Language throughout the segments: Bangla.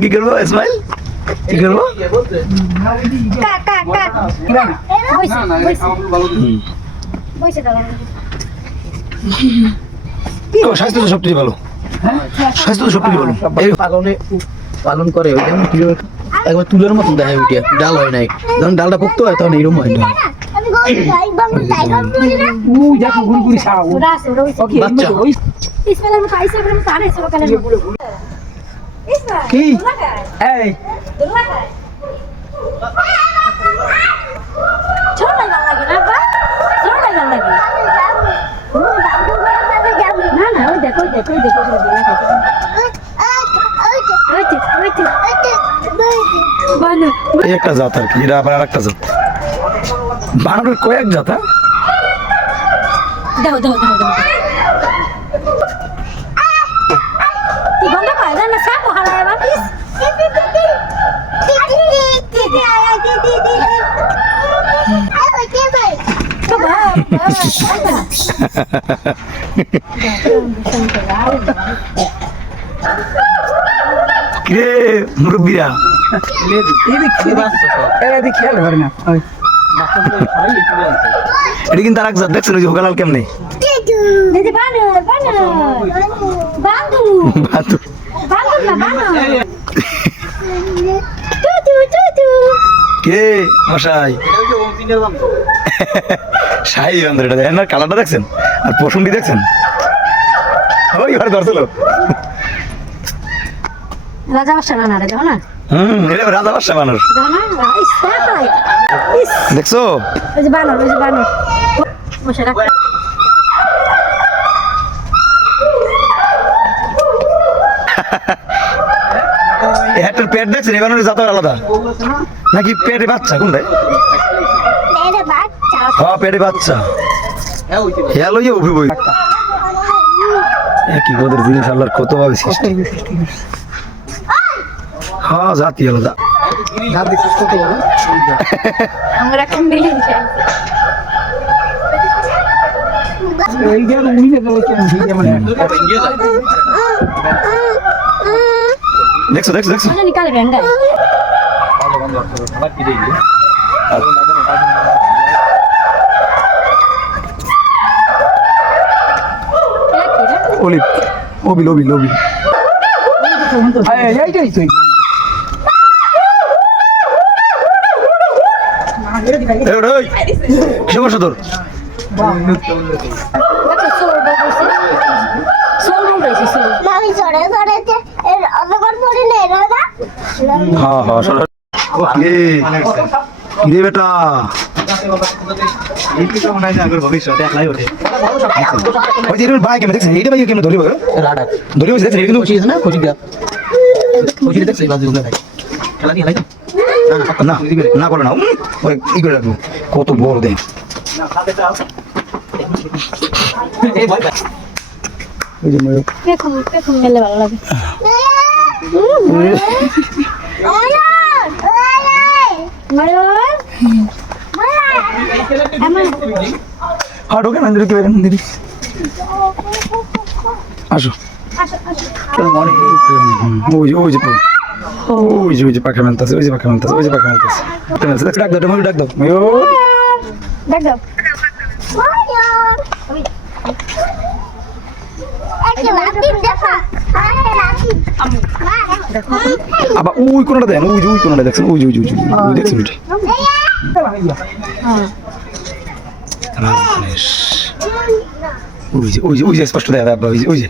কি করবো ইসমাইল কি করবো স্বাস্থ্য তো সবথেকে ভালো স্বাস্থ্য তো সবথেকে ভালো পালন করে একবার তুলের মতন দেখা ওইটা ডাল হয় নাই যখন ডালটা পোক্ত হয় তখন এরকম হয় না কি একটা জাত আর কি এটা আবার আরেকটা জাত বানরের কয়েক জাত দাও দাও দাও দাও কি গন্ধ পায় না সাপ হালায় বাপিস রে মুরব্বীরা এটা কিন্তু আর এক জাত দেখছেন ওই যে হোকালাল কেমনে কে মশাই শাহী বান্দর এটা দেখেন না কালারটা দেখছেন আর পশমটি দেখছেন ওই এবার ধরছিল রাজা বাসা বানা রে না এটা রাজা বাসা বানর দেখছো ওই যে বানর বসে রাখ এটার পেট দেখছেন এই বানরের জাত আলাদা নাকি পেটে বাচ্চা কোনটাই হ্যাঁ পেটে বাচ্চা হ্যালো ইয়ে উঠে বই কি ওদের জিনিস আল্লাহর কত ভাবে সৃষ্টি হ্যাঁ জাতি আলাদা আমরা এখন দিলি দেখছো নিকালে ভেঙ্গা লবি কিসে বসো তোর রে বেটা ভাই কেমন দেখছেন এইটা ভাই কেমন ধরি ধরি দেখছেন কিন্তু না খুশি দেখছে খেলা নিয়ে না না করে না ই করে রাখবো কত বড় দেখ মেলে ভালো লাগে আসো ওই যে পাখা মেলতেছে ডাক দাও ডাক দাও আবার ওই কোনটা দেন ওই কোনটা দেখছেন ওই দেখছেন ওই যে স্পষ্ট দেখা যায় ওই যে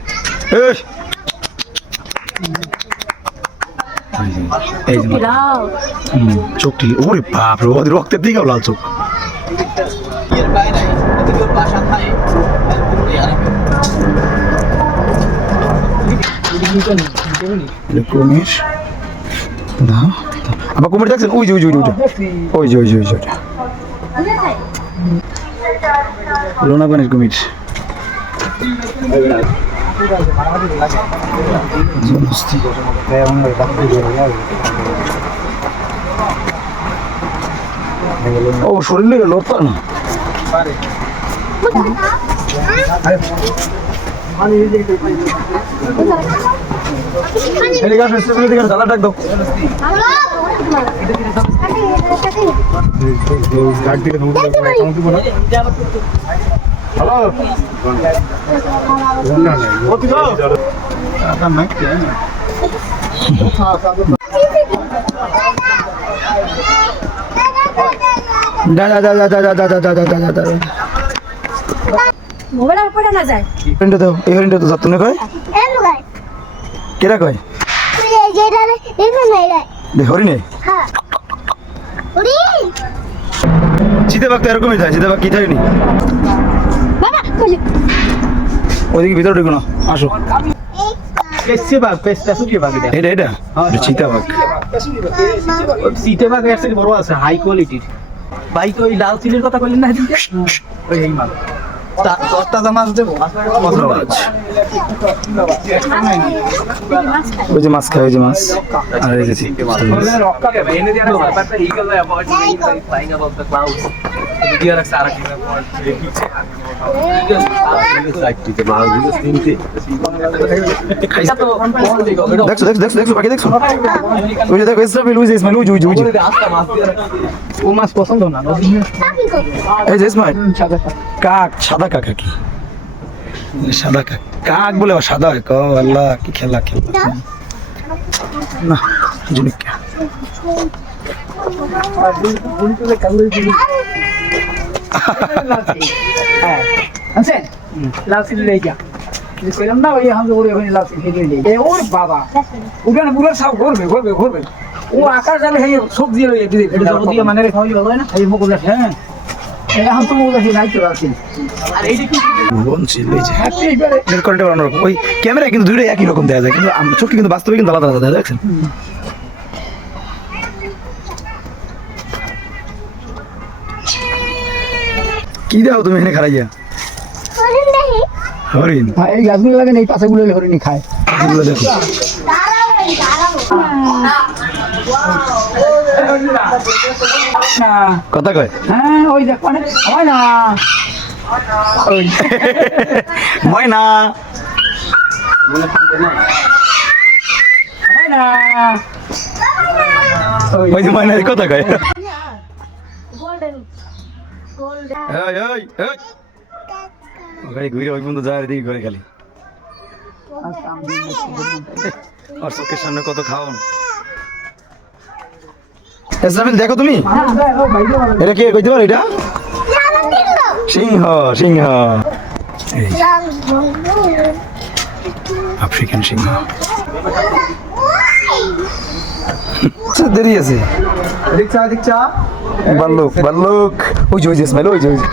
চোখটি ওরে বাপ রে ওদের রক্তের দিকেও লাল চোখ আবার কুমির দেখছেন ওই যে লোনা পানির কুমির ও শরীর লেগে লড়তো না এদিকে আসো, স্টেশনের দিকে দাদা ডাক দাও। মোবাইল আর পড়া না যায় হরিণটা দাও, এই হরিণটা তো যত্ন কয়, কেরা কয়? হরিণে চিতাবাঘ তো এরকমই থাকে, চিতাবাঘ কি থাকেনি? ওইদিকে ভিতরে ঢুকো না, আসো। এটা এটা চিতাবাঘ। বড় আছে হাই কোয়ালিটির ভাই। তো ওই লাল চিলের কথা বললেন না, ওই এই মাল 10টা মাছ দেবো। ওই যে মাছ খায়, ওই যে মাছ, আর এই যে চিংড়ি। দেখছো দেখছো দেখছো দেখছো পাখি দেখছো? ওই যে দেখো ইসরাফিল, ওই যে ইসমাইল, ওই যে ওই যে ওই যে। ও মাছ পছন্দ না। এই যে ইসমাইল, কাক, সাদা কাক কি? সাদা কাক, কাক বলে আবার সাদা হয়? কো আল্লাহ, কি খেলা খেলা না জুনিক। ও আকাশ জালে সবজি মানে হ্যাঁ এখন তো নাইতে পারছি। ওই ক্যামেরা কিন্তু দুইটাই একই রকম দেখা যায়, কিন্তু চোখে কিন্তু বাস্তবে কিন্তু আলাদা আলাদা দেখা, দেখছেন? কি দাও তুমি এখানে খারাইয়া? হরিণ। এই গাছগুলো লাগে এই পাশাগুলো হরিণী খায়। এগুলো দেখো, কথা কয়। হ্যাঁ ওই দেখ হয় না ময়না, হয় না ওই যে ময়নার কথা কয়। গোল্ডেন গোল্ডেন এই এই এই ওখানে ঘুরে ওই পর্যন্ত যায়, দেখি ঘরে খালি আর চোখের সামনে কত খাওন। ইসরাফিল দেখো তুমি, এটা কে কইতে পারো? এটা সিংহ, সিংহ, আফ্রিকান সিংহ। দেরি আছে, ভাল্লুক, ভাল্লুক, ওই যে ওই যে ইসমাইল, ওই যে ওই যে।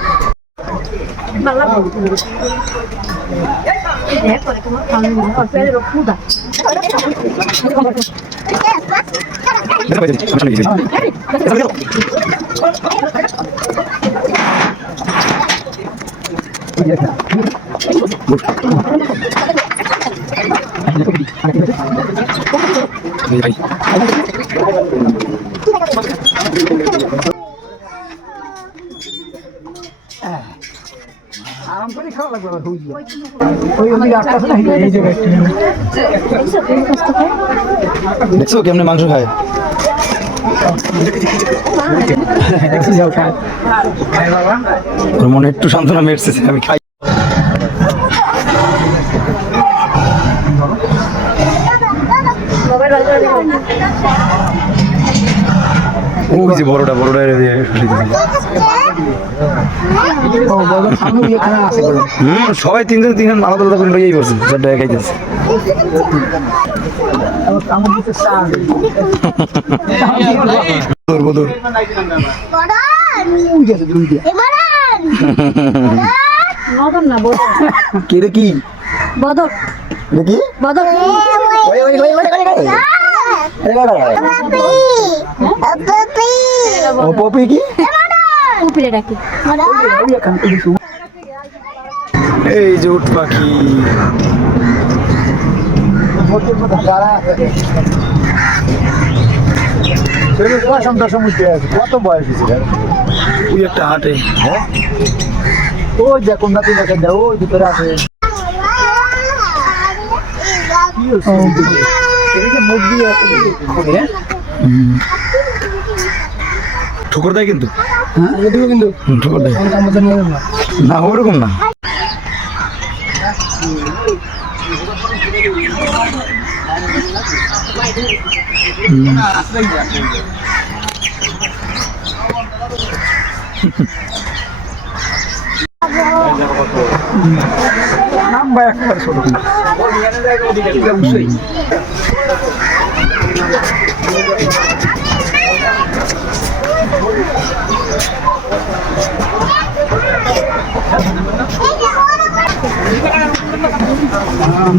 আরাম করে খাওয়া লাগবে আবার ওই ওদিকে আটটা না এই জায়গায় দেখছো কেমনে মাংস খায়? ওর মনে একটু সান্ত্বনা মেরছে, আমি খাই। ওই যে বড়টা, বড়টা সবাই তিনজন তিনজন আলাদা আলাদা করে লইয়াই পড়ছে, চারটা খাইতেছে। বদর বদর না বদর কি রে, কি বদর দেখি বদর ও পপি কি উপরে রাখি এই যে উট পাখি, কত বয়স হয়েছে ওই একটা হাটে। ওই যে কোনটা তুই দেখেন ওই ভিতরে আছে ঠুকর দেয় কিন্তু কিন্তু ঠুকর দেয় না ওরকম না নাম্বা একবার ছোট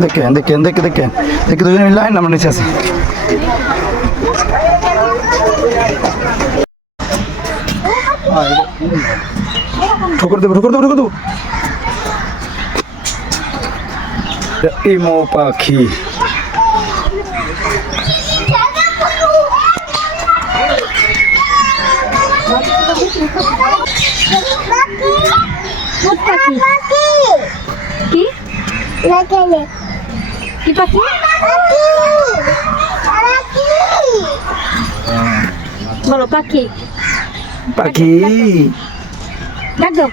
দেখেন দেখেন দেখে দেখেন দেখে দুজনে মিলে লাইন আমরা নিচে আছি ঠোকর দেবো ঠোকর দেবো ঠোকর দেবো ইমো পাখি ভূত পাখি কি কি পাখি বলো পাখি পাখি ডাক দাও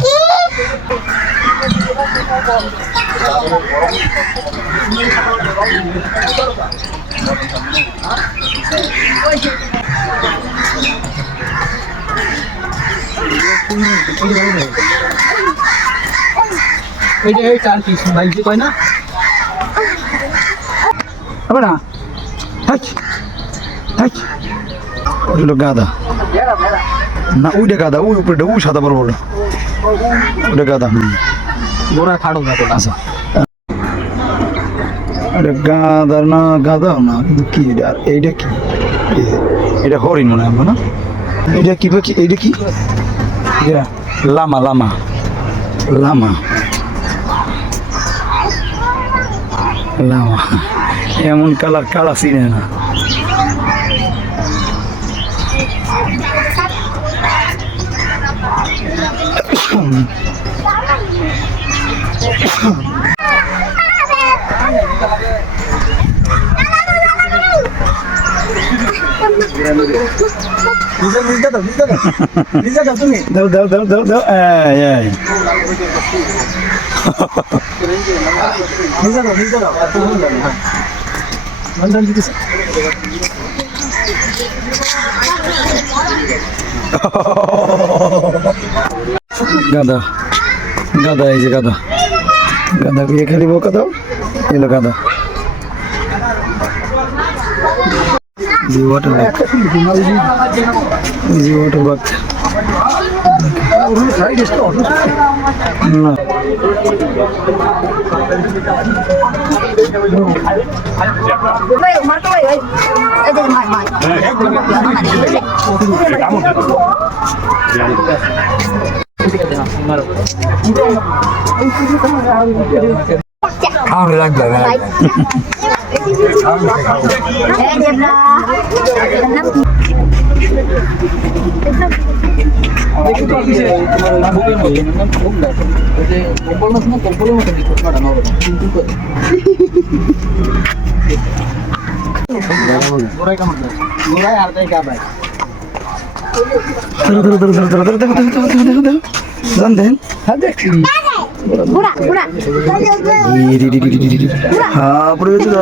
কে? এইটা এই কার কি বাইক কয় না হবে না হাচ হাচ ওটা গাদা না ওইটা গাদা ওই উপরে ওই সাদা বড় বড় ওটা গাদা গোড়া খাড়ো না তো আচ্ছা এটা গাদা না গাদা না কিন্তু কি এটা এইটা কি এটা হরিণ মনে হয় না এটা কি পাখি এইটা কি এটা লামা লামা লামা লামা এমন কালার কালা চিনে না দাও দাও দাও দাও দাও এই গাদা গাদা এই যে গাদা গাদা কে খেলি বোকা দাও এলো গাদা জি ওয়াটার বাগ জি ওয়াটার বাগ না খাওয়ানো লাগবে জানতেন হ্যাঁ দেখছি বুড়া বুড়া হ্যাঁ পড়ে গেছিল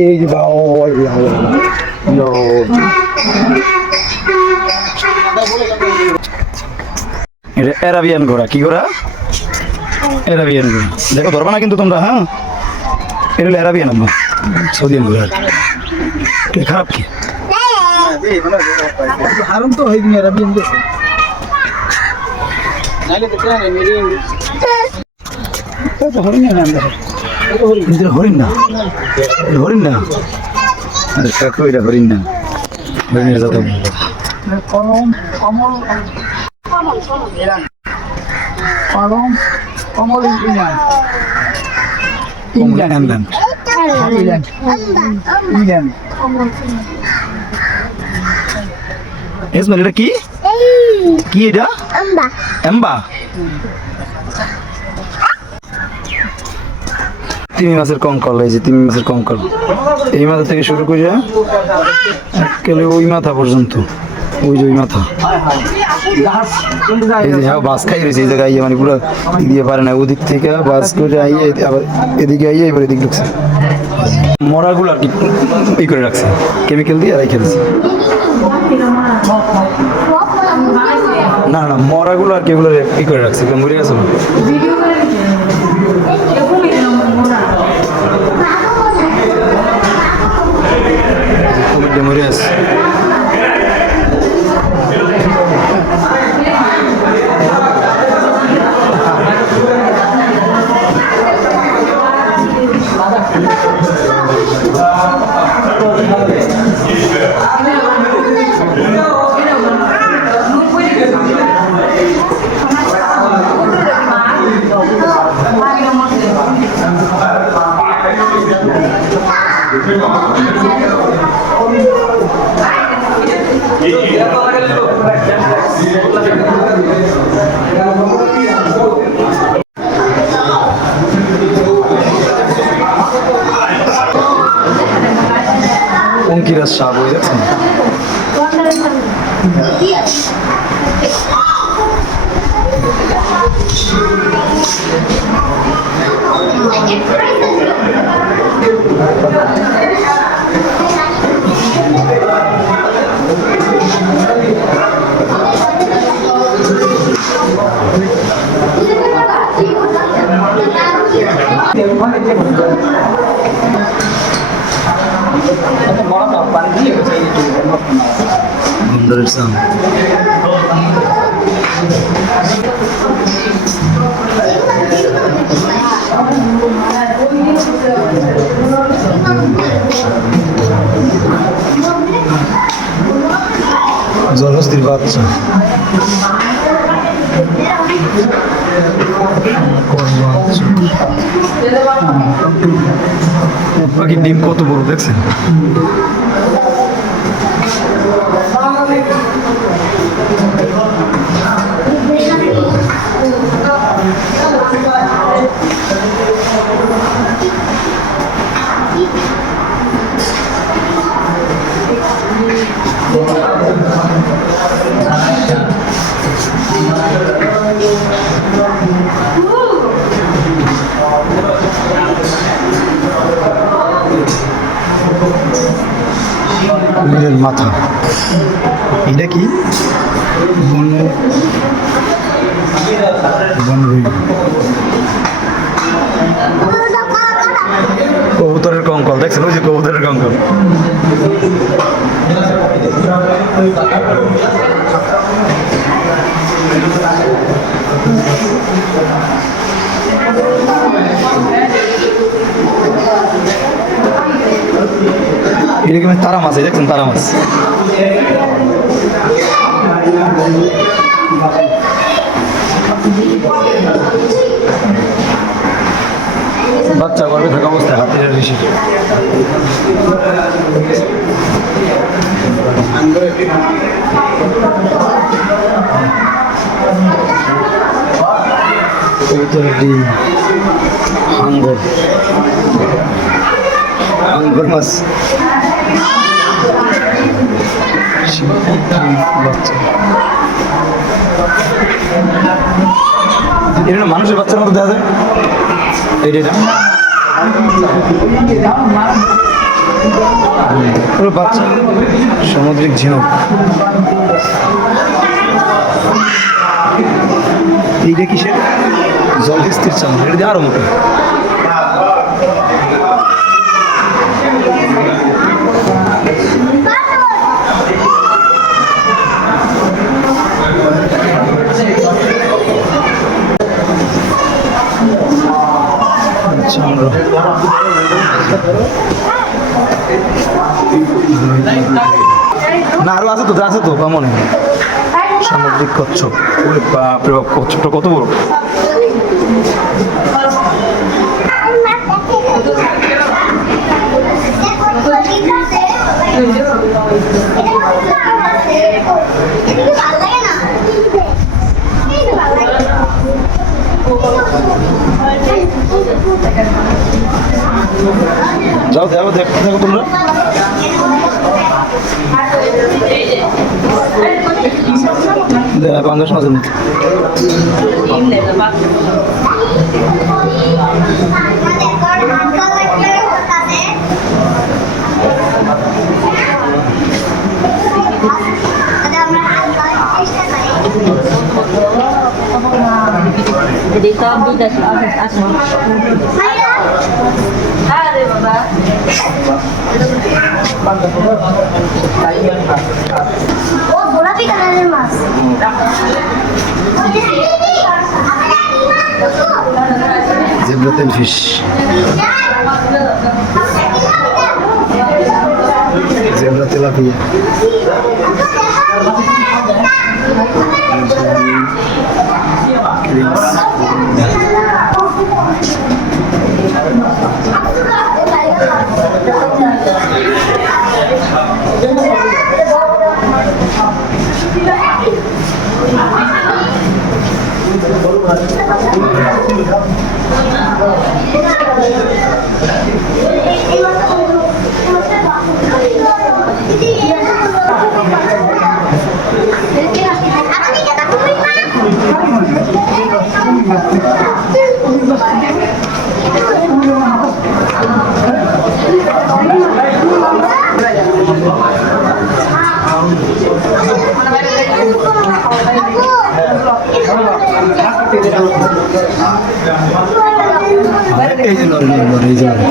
এই যে এটা অ্যারাবিয়ান ঘোড়া কি ঘোড়া অ্যারাবিয়ান ঘোড়া দেখো ধরবা না কিন্তু তোমরা হ্যাঁ এটা হলো অ্যারাবিয়ান আম্মা সৌদিয়ান ঘোড়া খারাপ কি হারুন তো হয়ে গিয়ে রাবিন দেখে হরিণ না হরিণ না আরে কাকু এটা হরিণ না হরিণের জাত ইংল্যান্ড এসমাইল এটা কি কি এটা এম্বা তিমি মাছের কঙ্কল এই যে তিমি মাছের কঙ্কল এই মাথা থেকে শুরু করে একেবারে ওই মাথা পর্যন্ত ওই যে ওই মাথা এই যে হ্যাঁ বাস খাই রয়েছে এই জায়গায় মানে পুরো দিয়ে পারে না ওদিক থেকে বাস করে আইয়ে আবার এদিকে আইয়ে এবার এদিক ঢুকছে মরাগুলো আর কি ই করে রাখছে কেমিক্যাল দিয়ে রেখে দিচ্ছে না না মরাগুলো আর কি এগুলো ই করে রাখছে মরে গেছে না মরে আছে অঙ্কিরাজ শাহ বই দেখছেন বন্দরের সামনে জলহস্তির বাচ্চা পাখির ডিম কত বড় দেখছেন কুমিরের মাথা এটা কি কবুতরের কঙ্কল দেখছেন ওই যে কবুতরের কঙ্কল এরকম তারা মাছ দেখছেন তারা মাছ বাচ্চা গর্ভে থাকা অবস্থায় হাতির ঋষি হাঙ্গর হাঙ্গর মাছ এটা মানুষের বাচ্চার মতো দেখা যায় এইটা পুরো বাচ্চা সামুদ্রিক ঝিনুক এইটা কিসের জলহস্তির চামড়া এটা দিয়ে আরো মোটা না আরো আছে তো মনে হয় সামুদ্রিক কচ্ছপ। ওরে বাপরে বাপ, কচ্ছপটা কত বড়! যাও দেখো দেখো তোমরা। পাঙ্গাস মাছের মতো। Jadi sab sudah asal. Ada baba. Oh, গোলাপি কালারের মাছ। জিব্রাতেল ফিশ, জেব্রা তেলাপিয়া, এই যে লরি, এই যে লরি।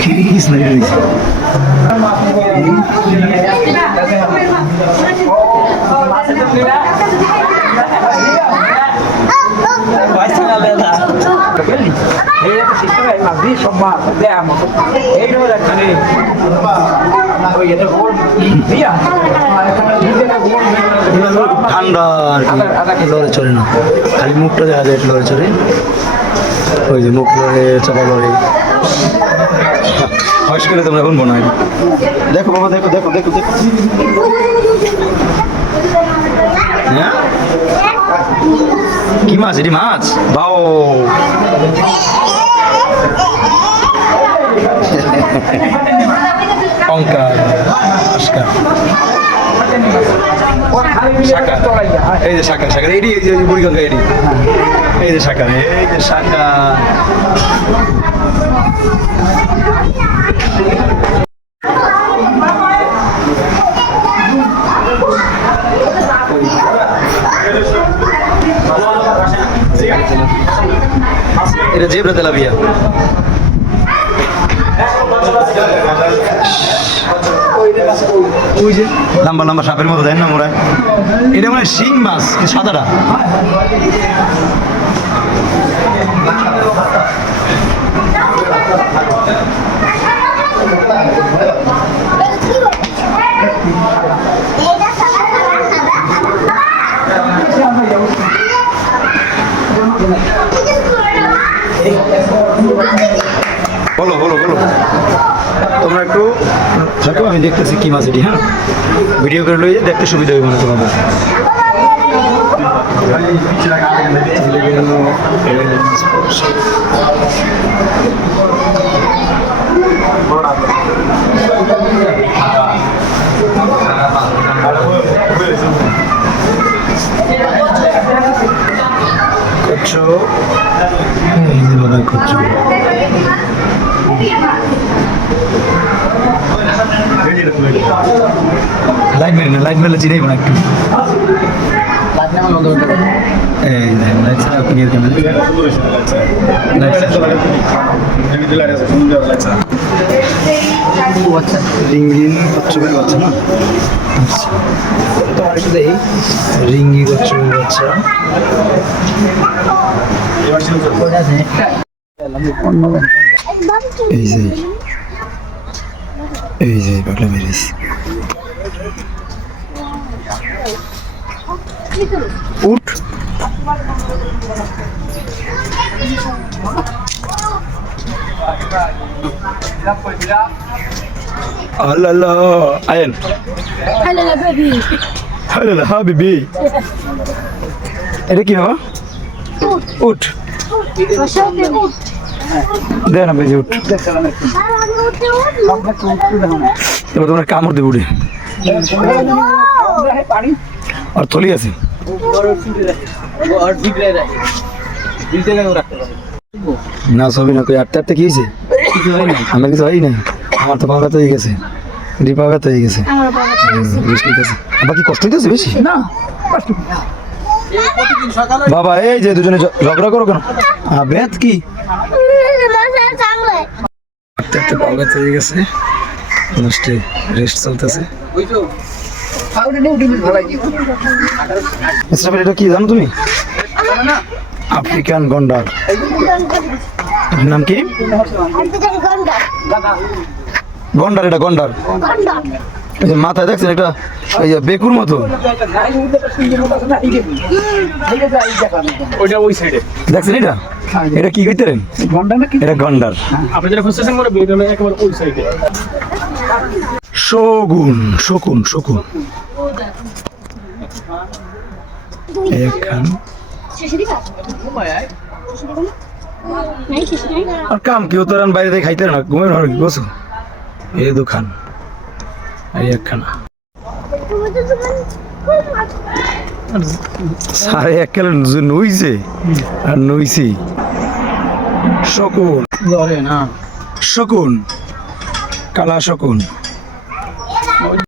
কি স্মেল হয়েছে? ঠান্ডা আর কি, লড়ে চলে না, খালি মুখটা দেখা যায় লড়ে চলে। ওই যে মুখ লড়ে, চাপা লড়ে। বয়স করে তোমরা এখন মনে হয়। দেখো বাবা, দেখো দেখো দেখো দেখো। হ্যাঁ, কি মাছ এটি? মাছ বাও। অঙ্কা আজকা শাকা, এই যে শাকা শাকা, এটি এই যে বুড়িগঙ্গা, এটি এই যে শাকা, এই যে শাকা। এটা জেব্রা তেলাপিয়া। ওই যে লম্বা লম্বা সাপের মতো দেন না মোরা, এটা মানে শিং মাছ, সাদাটা। বলো বলো বলো, তোমরা একটু থাকো, আমি দেখতেছি কি মাছ এটি। হ্যাঁ, ভিডিও করে লইয়ে দেখতে সুবিধা হবে না তোমাদের। কচ্ছপ, কচ্ছপ লাইট মেরে না, লাইট মেরে চিনাই না একটু। এই লাইট ছাড়া আপনি এর কেন রিঙ্গিন কচ্ছপের বাচ্চা না? আচ্ছা, তোমার একটু দেখি রিঙ্গি কচ্ছপের বাচ্চা। এই যে পাগলা মেরিস উঠ আল্লাহ আয়েন আল্লাহ হাবিবি এটা কি বাবা উঠ দে না বেজে উঠ এবার তোমার কামড় দেবে উঠে আর থলি আছে না সবই না কই আটটা আটটা কি হয়েছে আমার কিছু হয় নাই আমার তো পাওয়া হয়ে গেছে রিপা ব্যথা হয়ে গেছে আবার কি কষ্ট হইতেছে বেশি না বাবা এই যে দুজনে ঝগড়া করো কেন বেত কি পাওয়া ব্যথা হয়ে গেছে রেস্ট চলতেছে এটা কি জানো তুমি আফ্রিকান গন্ডার নাম কি গন্ডার এটা গন্ডার এই যে মাথায় দেখছেন একটা এই যে বেকুর মতো দেখছেন এটা এটা কি কইতেন এটা গন্ডার শগুন শকুন শকুন এখান আর কাম কেউ তো বাইরে থেকে খাইতে না ঘুমের ঘর কি বসো এই দোকান এই একখানা সাড়ে এক কেলে নইছে আর নইছি শকুন শকুন কালা শকুন